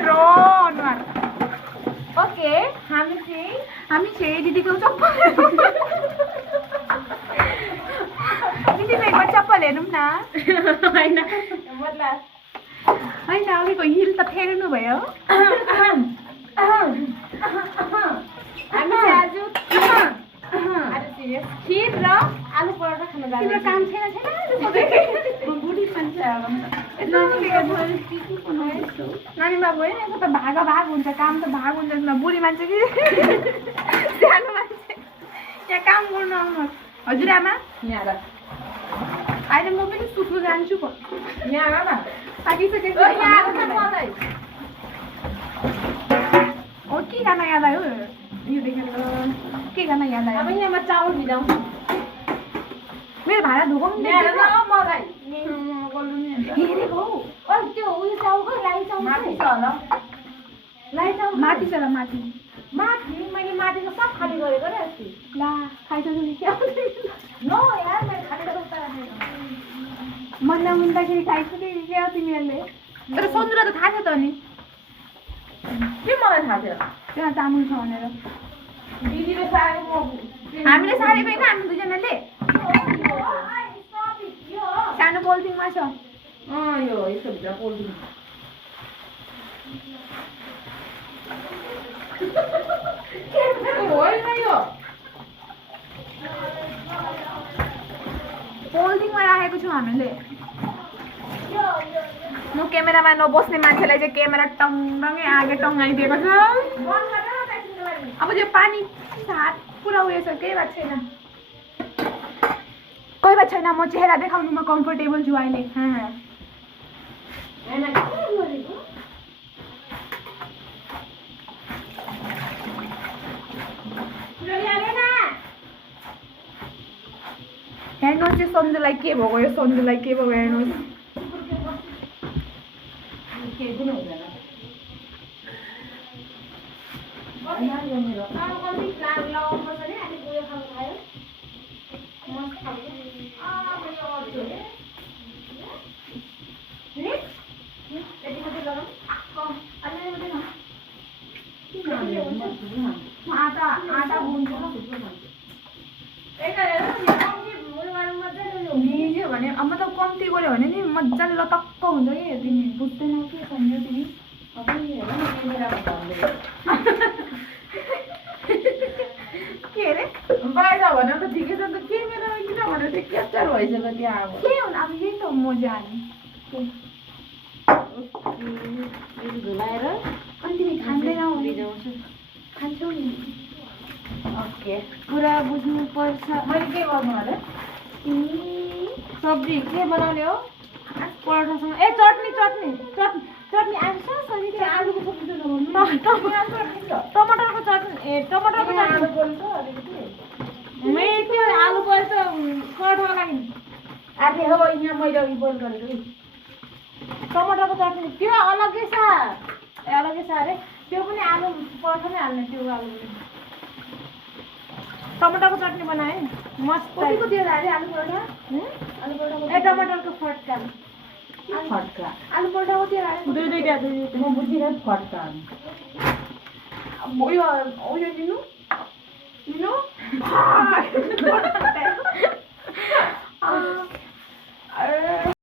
रो अनुहार ओके हामी चाहिँ दिदीको चप्पल दिदीको एकबार चप्पल हेरौँ न होइन होइन अघिको हिल त फेर्नु भयो हामी आज खिर र आलु पराठा खान जाँदैछौँ काम छैन बुढी मान्छे नानी बाबु होइन यस्तो त भाग हुन्छ काम त भाग हुन्छ बुढी मान्छे कि सानो मान्छे यहाँ काम गर्नु आउनुहोस् हजुरआमा यहाँ अहिले म पनि सुत्नु जान्छु यहाँ पाकिसकेको के गाना याद आयो यो देखेर के गाना याद आयो अब यहाँमा चाउल भिजाउँछु मेरो भाडा धोको पनि हेरेको त्यो उयो चाउलको राई चाउल माथि छ होला माथि छ र माथि मैले माथिको सब खाली गरेको नि अस्ति ला खाइसक्यो नि क्या न यार मैले खाली गरेको मन नमुन्दाखेरि खाइसक्यो क्या तिमीहरूले तर सन्दुरा त थाहा छ त नि के मलाई थाहा थियो त्यहाँ चामल छ भनेर दिदीले सारेको हामीले सारेको होइन हामी दुईजनाले सानो पोलिथिनमा छ यो यसको भित्र पोलिथिन होइन यो पोलिथिनमा राखेको छौँ हामीले म क्यामेरामा नबस्ने मान्छेलाई चाहिँ क्यामेरा टङ्गै आगे टङ्गाइदिएको छ अब त्यो पानी हात पुरा उयो छ केही बात छैन कोही बात छैन म चेहरा देखाउनुमा कम्फर्टेबल छु अहिले हेर्नुहोस् चाहिँ सन्जुलाई के भएको यो सन्जुलाई के भएको हेर्नुहोस् आटा भिज्यो भने अब मतलब कम्ती गऱ्यो भने नि मजाले लतक्क हुन्छ कि तिमी बुझ्दैनौ के भन्यो तिमी के अरे बाहिर भने त ठिकै छ त के मेरो किन भनेर चाहिँ क्याप्चर भइसक्यो त्यहाँ अब के हुन् अब यही त मजा आयो धुलाएर अनि तिमी खाँदैनौ खान्छौ नि ओके पुरा बुझ्नुपर्छ मैले के गर्नु अरे सब्जी के बनाउने हो पराठासँग ए चटनी आलु छ सरी त्यो आलुको सब्जी टमाटरको चटनी ए टमाटरको चटनी मैले त्यो आलु बोइल त पराठाको लागि आधी हो यहाँ मैले अघि बोइल गरेको नि टमाटरको चटनी त्यो अलग्गै छ अरे त्यो पनि आलु पराठामै हाल्ने त्यो आलु टमाटरको चटनी बनाए मस्त कतिको त्यो अरे आलु पराठा ए टमाटरको फट्का आलु पराठा कति अरे दुईटा म बुझिरहेँ फट्का उयो लिनु